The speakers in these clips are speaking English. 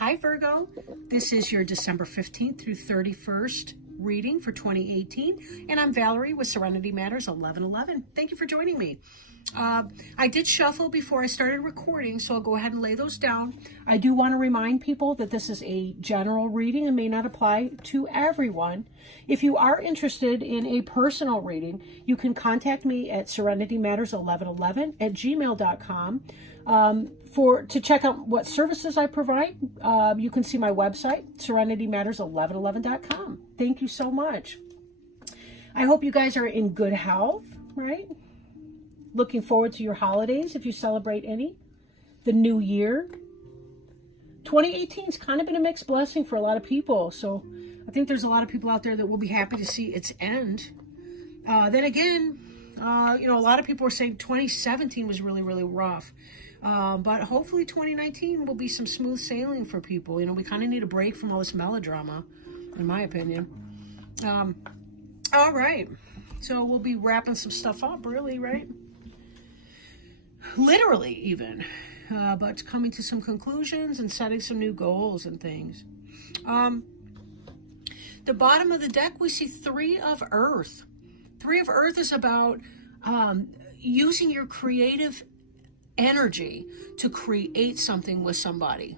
Hi Virgo, this is your December 15th through 31st reading for 2018, and I'm Valerie with Serenity Matters 1111. Thank you for joining me. I did shuffle before I started recording, so I'll go ahead and lay those down. I do want to remind people that this is a general reading and may not apply to everyone. If you are interested in a personal reading, you can contact me at serenitymatters1111@gmail.com. To check out what services I provide, you can see my website, serenitymatters1111.com. Thank you so much. I hope you guys are in good health, right? Looking forward to your holidays if you celebrate any. The new year. 2018 has kind of been a mixed blessing for a lot of people, so I think there's a lot of people out there that will be happy to see its end. Then again, a lot of people are saying 2017 was really, really rough. But hopefully 2019 will be some smooth sailing for people. We kind of need a break from all this melodrama, in my opinion. All right. So we'll be wrapping some stuff up, really, right? Literally, even. But coming to some conclusions and setting some new goals and things. The bottom of the deck, we see Three of Earth. Three of Earth is about using your creative energy to create something with somebody,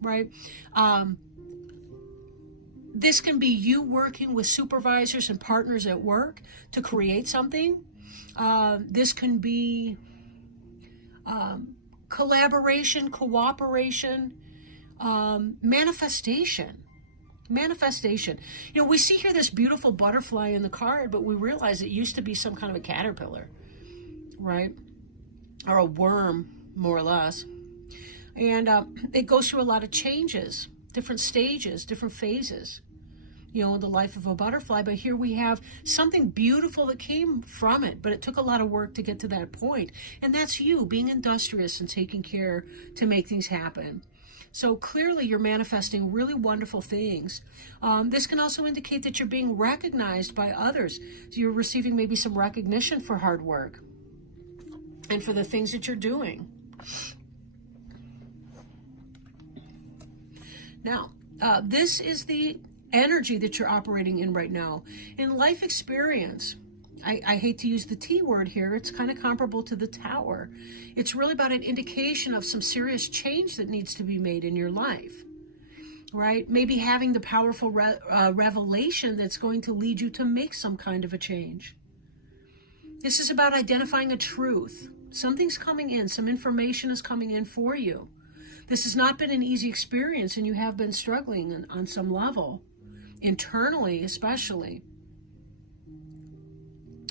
right? This can be you working with supervisors and partners at work to create something. This can be collaboration, cooperation, manifestation. We see here this beautiful butterfly in the card, but we realize it used to be some kind of a caterpillar, right? Or a worm, more or less. And it goes through a lot of changes, different stages, different phases, in the life of a butterfly. But here we have something beautiful that came from it, but it took a lot of work to get to that point. And that's you being industrious and taking care to make things happen. So clearly you're manifesting really wonderful things. This can also indicate that you're being recognized by others. So you're receiving maybe some recognition for hard work and for the things that you're doing. Now, this is the energy that you're operating in right now. In life experience, I hate to use the T word here, it's kind of comparable to the Tower. It's really about an indication of some serious change that needs to be made in your life, right? Maybe having the powerful revelation that's going to lead you to make some kind of a change. This is about identifying a truth. Something's coming in, some information is coming in for you. This has not been an easy experience, and you have been struggling on some level, internally especially.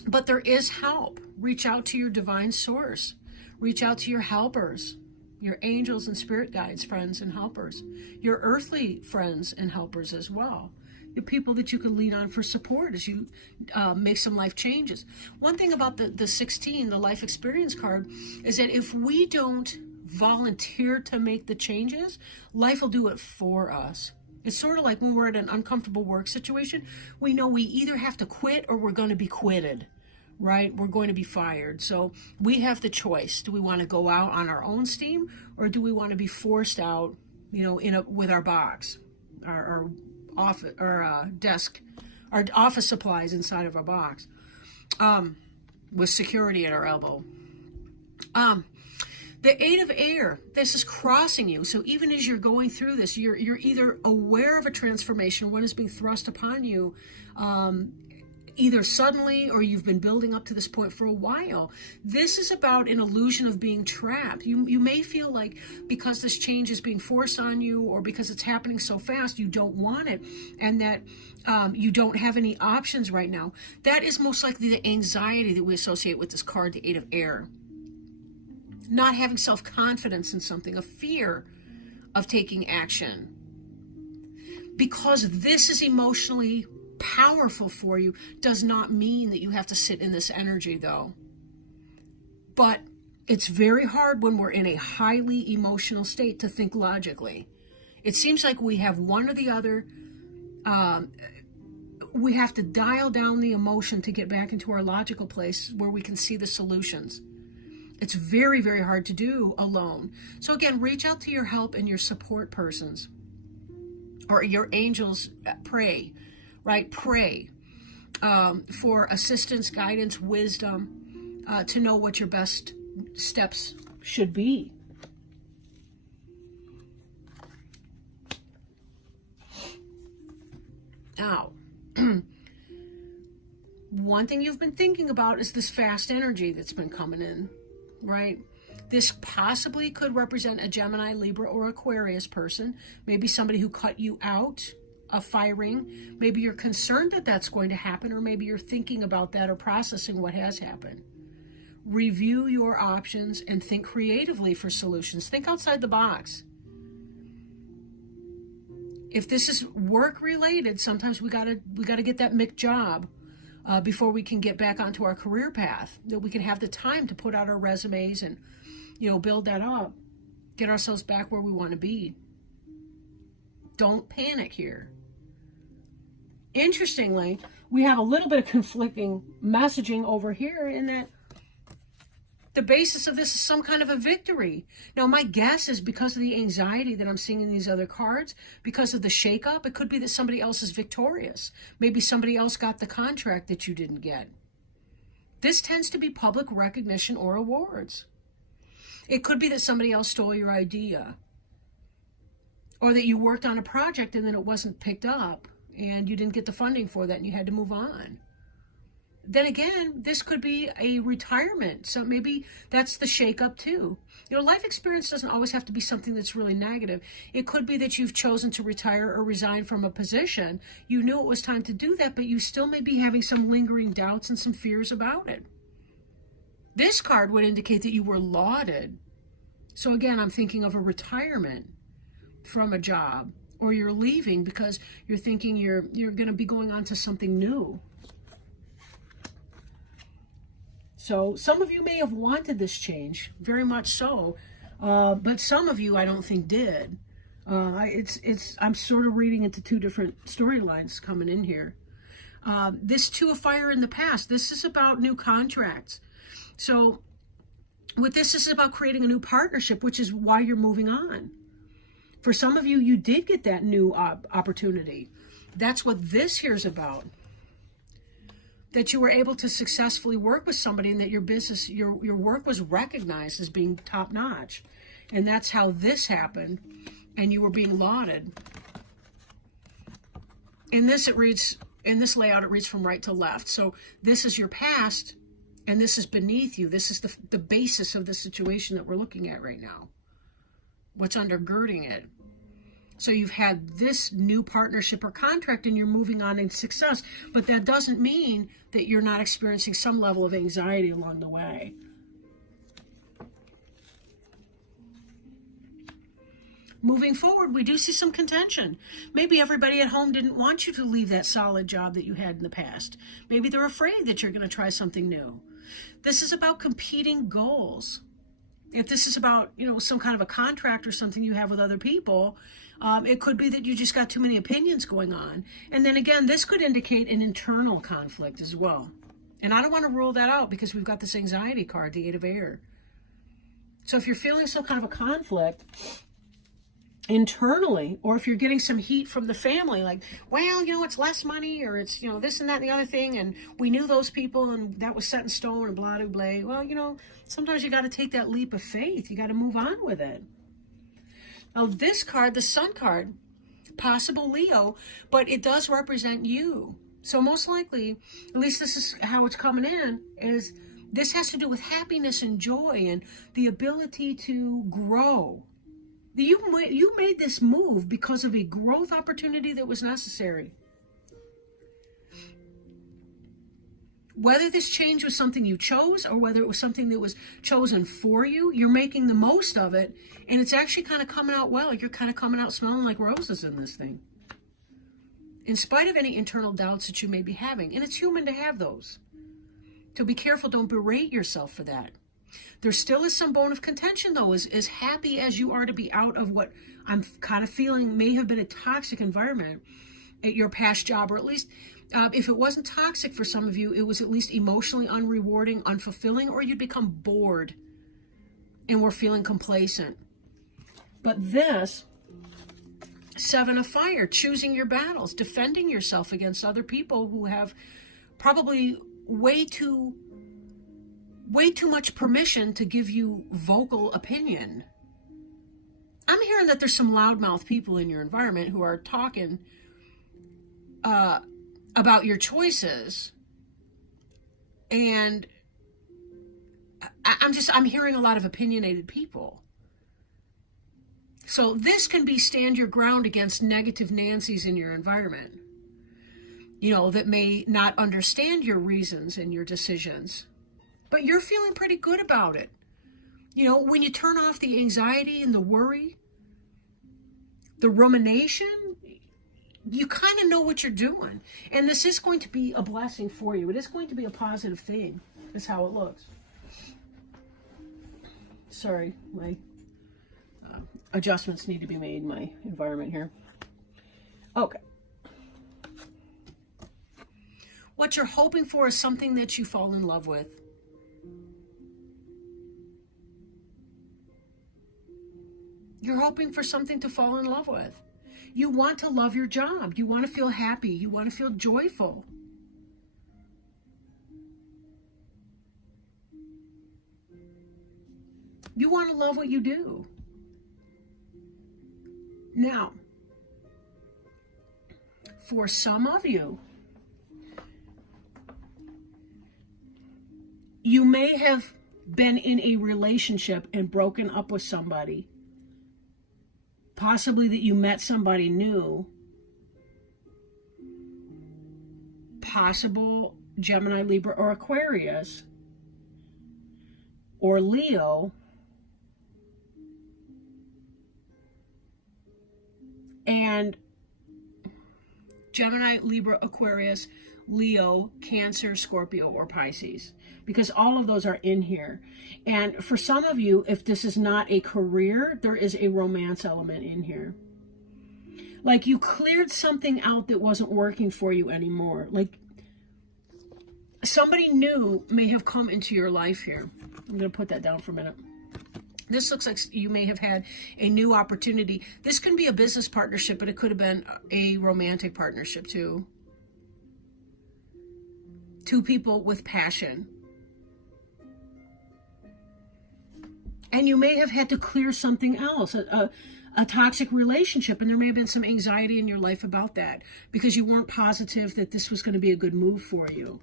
But there is help. Reach out to your divine source. Reach out to your helpers, your angels and spirit guides, friends and helpers, your earthly friends and helpers as well. The people that you can lean on for support as you make some life changes. One thing about the 16, the life experience card, is that if we don't volunteer to make the changes, life will do it for us. It's sort of like when we're in an uncomfortable work situation, we know we either have to quit or we're going to be quitted, right? We're going to be fired. So we have the choice. Do we want to go out on our own steam, or do we want to be forced out, with our box, our office, or desk, our office supplies inside of our box, with security at our elbow. The Eight of Air, this is crossing you. So even as you're going through this, you're either aware of a transformation, one is being thrust upon you, either suddenly or you've been building up to this point for a while. This is about an illusion of being trapped. You may feel like because this change is being forced on you, or because it's happening so fast, you don't want it, and that you don't have any options right now. That is most likely the anxiety that we associate with this card, the Eight of Air. Not having self-confidence in something, a fear of taking action. Because this is emotionally powerful for you does not mean that you have to sit in this energy, though. But it's very hard when we're in a highly emotional state to think logically. It seems like we have one or the other. We have to dial down the emotion to get back into our logical place where we can see the solutions. It's very, very hard to do alone. So again, reach out to your help and your support persons. or your angels pray, right? Pray for assistance, guidance, wisdom, to know what your best steps should be. Now, one thing you've been thinking about is this fast energy that's been coming in, right? This possibly could represent a Gemini, Libra, or Aquarius person. Maybe somebody who cut you out of firing. Maybe you're concerned that that's going to happen, or maybe you're thinking about that or processing what has happened. Review your options and think creatively for solutions. Think outside the box. If this is work related, sometimes we gotta get that MIC job before we can get back onto our career path. That we can have the time to put out our resumes and, build that up, get ourselves back where we want to be. Don't panic here. Interestingly, we have a little bit of conflicting messaging over here in that the basis of this is some kind of a victory. Now, my guess is because of the anxiety that I'm seeing in these other cards, because of the shakeup, it could be that somebody else is victorious. Maybe somebody else got the contract that you didn't get. This tends to be public recognition or awards. It could be that somebody else stole your idea, or that you worked on a project and then it wasn't picked up and you didn't get the funding for that and you had to move on. Then again, this could be a retirement. So maybe that's the shakeup too. Life experience doesn't always have to be something that's really negative. It could be that you've chosen to retire or resign from a position. You knew it was time to do that, but you still may be having some lingering doubts and some fears about it. This card would indicate that you were lauded. So again, I'm thinking of a retirement from a job, or you're leaving because you're thinking you're going to be going on to something new. So some of you may have wanted this change, very much so, but some of you I don't think did. I'm sort of reading into two different storylines coming in here. This Two of Fire in the past, this is about new contracts. So with this is about creating a new partnership, which is why you're moving on. For some of you, you did get that new opportunity. That's what this here's about. That you were able to successfully work with somebody and that your business, your work was recognized as being top notch. And that's how this happened. And you were being lauded. In this, in this layout, it reads from right to left. So this is your past and this is beneath you. This is the basis of the situation that we're looking at right now. What's undergirding it. So you've had this new partnership or contract and you're moving on in success, but that doesn't mean that you're not experiencing some level of anxiety along the way. Moving forward, we do see some contention. Maybe everybody at home didn't want you to leave that solid job that you had in the past. Maybe they're afraid that you're going to try something new. This is about competing goals. If this is about, some kind of a contract or something you have with other people, it could be that you just got too many opinions going on. And then again, this could indicate an internal conflict as well. And I don't want to rule that out because we've got this anxiety card, the Eight of Air. So if you're feeling some kind of a conflict internally, or if you're getting some heat from the family, like, well, it's less money, or it's, this and that and the other thing, and we knew those people, and that was set in stone, and blah, blah, blah. Well, sometimes you got to take that leap of faith. You got to move on with it. Now, this card, the Sun card, possible Leo, but it does represent you. So most likely, at least this is how it's coming in, is this has to do with happiness and joy and the ability to grow. You made this move because of a growth opportunity that was necessary. Whether this change was something you chose or whether it was something that was chosen for you, you're making the most of it, and it's actually kind of coming out well. You're kind of coming out smelling like roses in this thing. In spite of any internal doubts that you may be having, and it's human to have those. So be careful, don't berate yourself for that. There still is some bone of contention, though, as happy as you are to be out of what I'm kind of feeling may have been a toxic environment at your past job, or at least if it wasn't toxic for some of you, it was at least emotionally unrewarding, unfulfilling, or you'd become bored and were feeling complacent. But this Seven of Fire, choosing your battles, defending yourself against other people who have probably way too much permission to give you vocal opinion. I'm hearing that there's some loudmouth people in your environment who are talking about your choices, and I'm hearing a lot of opinionated people. So this can be stand your ground against negative Nancys in your environment, that may not understand your reasons and your decisions, but you're feeling pretty good about it. When you turn off the anxiety and the worry, the rumination, you kind of know what you're doing. And this is going to be a blessing for you. It is going to be a positive thing, is how it looks. Sorry, my adjustments need to be made in my environment here. Okay. What you're hoping for is something that you fall in love with. You're hoping for something to fall in love with. You want to love your job. You want to feel happy. You want to feel joyful. You want to love what you do. Now, for some of you, you may have been in a relationship and broken up with somebody. Possibly that you met somebody new. Possible Gemini, Libra, or Aquarius, or Leo. And Gemini, Libra, Aquarius, Leo, Cancer, Scorpio, or Pisces, because all of those are in here. And for some of you, if this is not a career, there is a romance element in here. Like you cleared something out that wasn't working for you anymore. Like somebody new may have come into your life here. I'm going to put that down for a minute. This looks like you may have had a new opportunity. This can be a business partnership, but it could have been a romantic partnership too. Two people with passion. And you may have had to clear something else, a toxic relationship, and there may have been some anxiety in your life about that because you weren't positive that this was going to be a good move for you.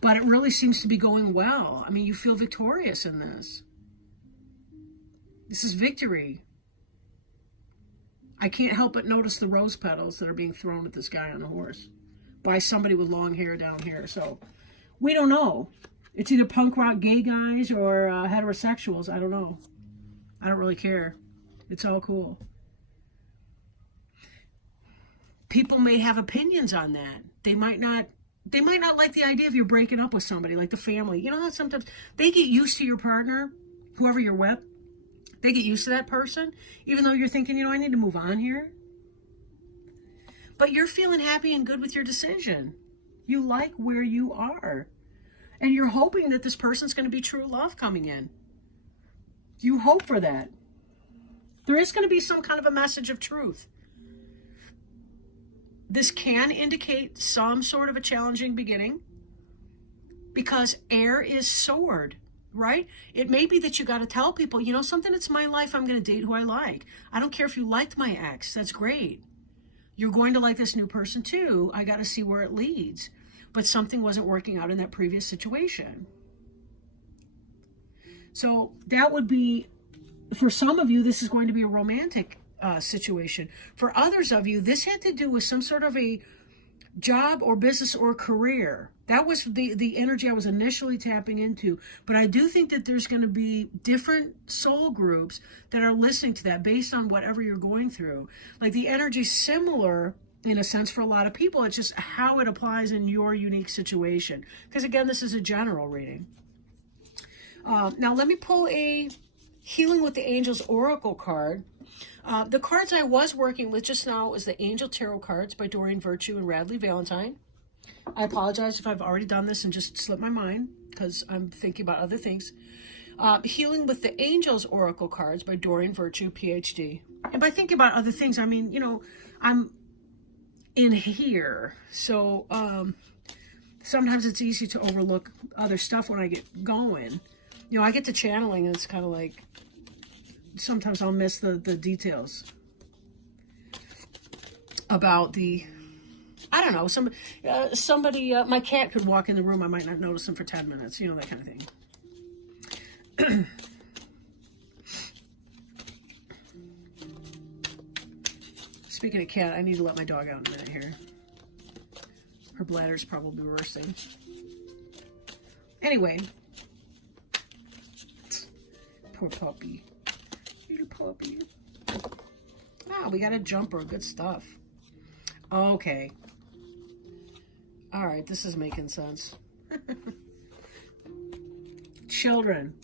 But it really seems to be going well. I mean, you feel victorious in this. This is victory. I can't help but notice the rose petals that are being thrown at this guy on a horse by somebody with long hair down here. So we don't know. It's either punk rock gay guys or heterosexuals. I don't know. I don't really care. It's all cool. People may have opinions on that. They might not like the idea of you breaking up with somebody, like the family. You know how sometimes they get used to your partner, whoever you're with. They get used to that person, even though you're thinking, I need to move on here. But you're feeling happy and good with your decision. You like where you are. And you're hoping that this person's going to be true love coming in. You hope for that. There is going to be some kind of a message of truth. This can indicate some sort of a challenging beginning because air is sword. Right? It may be that you got to tell people, something, it's my life. I'm going to date who I like. I don't care if you liked my ex. That's great. You're going to like this new person too. I got to see where it leads. But something wasn't working out in that previous situation. So that would be, for some of you, this is going to be a romantic situation. For others of you, this had to do with some sort of a job or business or career. That was the energy I was initially tapping into. But I do think that there's going to be different soul groups that are listening to that based on whatever you're going through. Like the energy's similar in a sense for a lot of people. It's just how it applies in your unique situation. Because again, this is a general reading. Now let me pull a Healing with the Angels Oracle card. The cards I was working with just now is the Angel Tarot cards by Doreen Virtue and Radley Valentine. I apologize if I've already done this and just slipped my mind because I'm thinking about other things. Healing with the Angels Oracle cards by Doreen Virtue, PhD. And by thinking about other things, I mean, you know, I'm in here. So sometimes it's easy to overlook other stuff when I get going. You know, I get to channeling and it's kind of like, sometimes I'll miss the details about the, I don't know, somebody, my cat could walk in the room, I might not notice him for 10 minutes, you know, that kind of thing. Speaking of cat, I need to let my dog out in a minute here. Her bladder's probably bursting. Anyway. Poor puppy. Little puppy. Ah, we got a jumper. Good stuff. Okay. Alright, this is making sense. Children.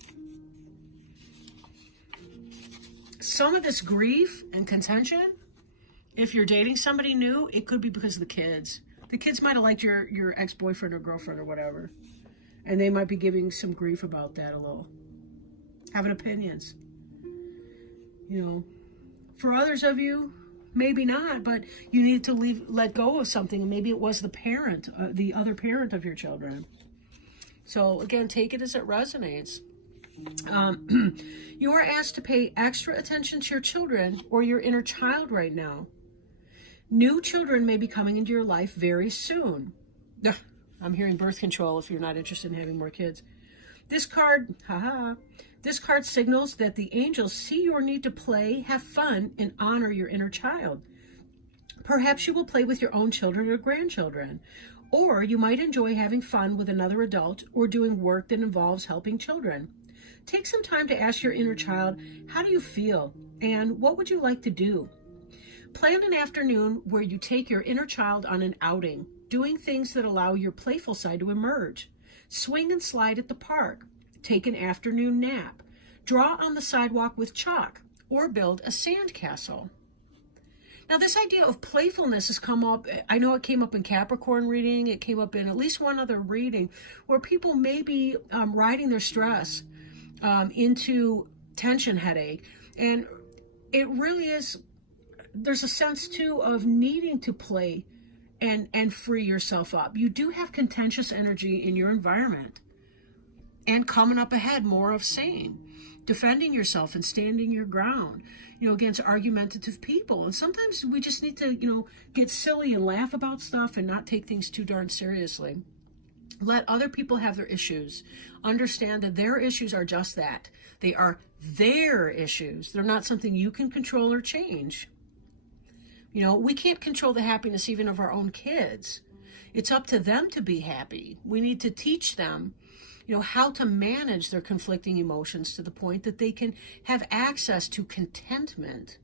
Some of this grief and contention, if you're dating somebody new, it could be because of the kids. The kids might have liked your ex-boyfriend or girlfriend or whatever. And they might be giving some grief about that a little. Having opinions. You know, for others of you, maybe not, but you need to let go of something. And maybe it was the parent, the other parent of your children. So again, take it as it resonates. You are asked to pay extra attention to your children or your inner child right now. New children may be coming into your life very soon. I'm hearing birth control if you're not interested in having more kids. This card signals that the angels see your need to play, have fun, and honor your inner child. Perhaps you will play with your own children or grandchildren, or you might enjoy having fun with another adult or doing work that involves helping children. Take some time to ask your inner child, how do you feel, and what would you like to do? Plan an afternoon where you take your inner child on an outing, doing things that allow your playful side to emerge. Swing and slide at the park. Take an afternoon nap. Draw on the sidewalk with chalk, or build a sandcastle. Now, this idea of playfulness has come up. I know it came up in Capricorn reading. It came up in at least one other reading where people may be riding their stress into tension headache. And it really is, there's a sense too of needing to play and free yourself up. You do have contentious energy in your environment. And coming up ahead, more of same. Defending yourself and standing your ground, you know, against argumentative people. And sometimes we just need to, you know, get silly and laugh about stuff and not take things too darn seriously. Let other people have their issues. Understand that their issues are just that. They are their issues. They're not something you can control or change. You know, we can't control the happiness even of our own kids. It's up to them to be happy. We need to teach them, you know, how to manage their conflicting emotions to the point that they can have access to contentment,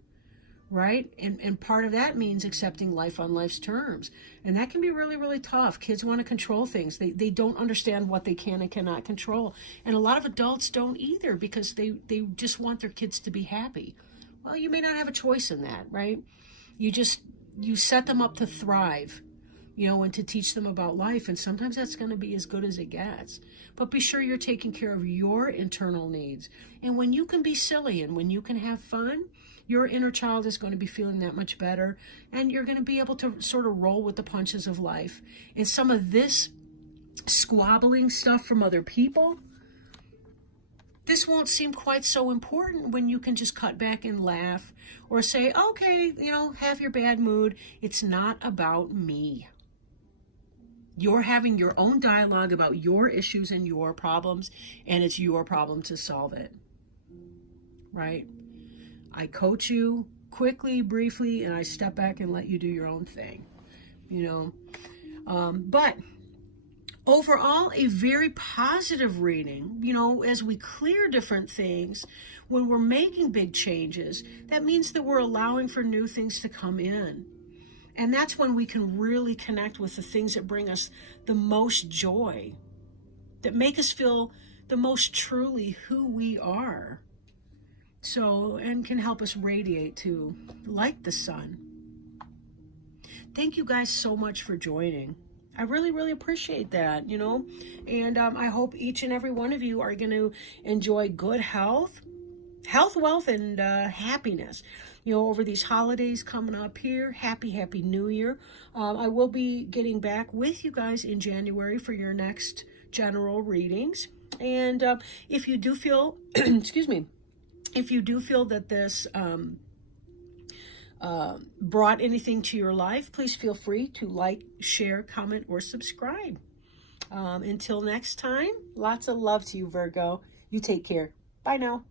right? And part of that means accepting life on life's terms. And that can be really, really tough. Kids want to control things. They don't understand what they can and cannot control. And a lot of adults don't either because they just want their kids to be happy. Well, you may not have a choice in that, right? You set them up to thrive, you know, and to teach them about life. And sometimes that's going to be as good as it gets. But be sure you're taking care of your internal needs. And when you can be silly and when you can have fun, your inner child is going to be feeling that much better. And you're going to be able to sort of roll with the punches of life. And some of this squabbling stuff from other people, this won't seem quite so important when you can just cut back and laugh or say, okay, you know, have your bad mood. It's not about me. You're having your own dialogue about your issues and your problems, and it's your problem to solve it, right? I coach you quickly, briefly, and I step back and let you do your own thing, you know. But overall, a very positive reading, you know, as we clear different things, when we're making big changes, that means that we're allowing for new things to come in. And that's when we can really connect with the things that bring us the most joy, that make us feel the most truly who we are. So, and can help us radiate too, like the sun. Thank you guys so much for joining. I really, really appreciate that, you know. And I hope each and every one of you are going to enjoy good health, health, wealth, and happiness. You know, over these holidays coming up here, happy New Year. I will be getting back with you guys in January for your next general readings. And if you do feel, excuse me, if you do feel that this brought anything to your life, please feel free to like, share, comment, or subscribe. Until next time, lots of love to you, Virgo. You take care. Bye now.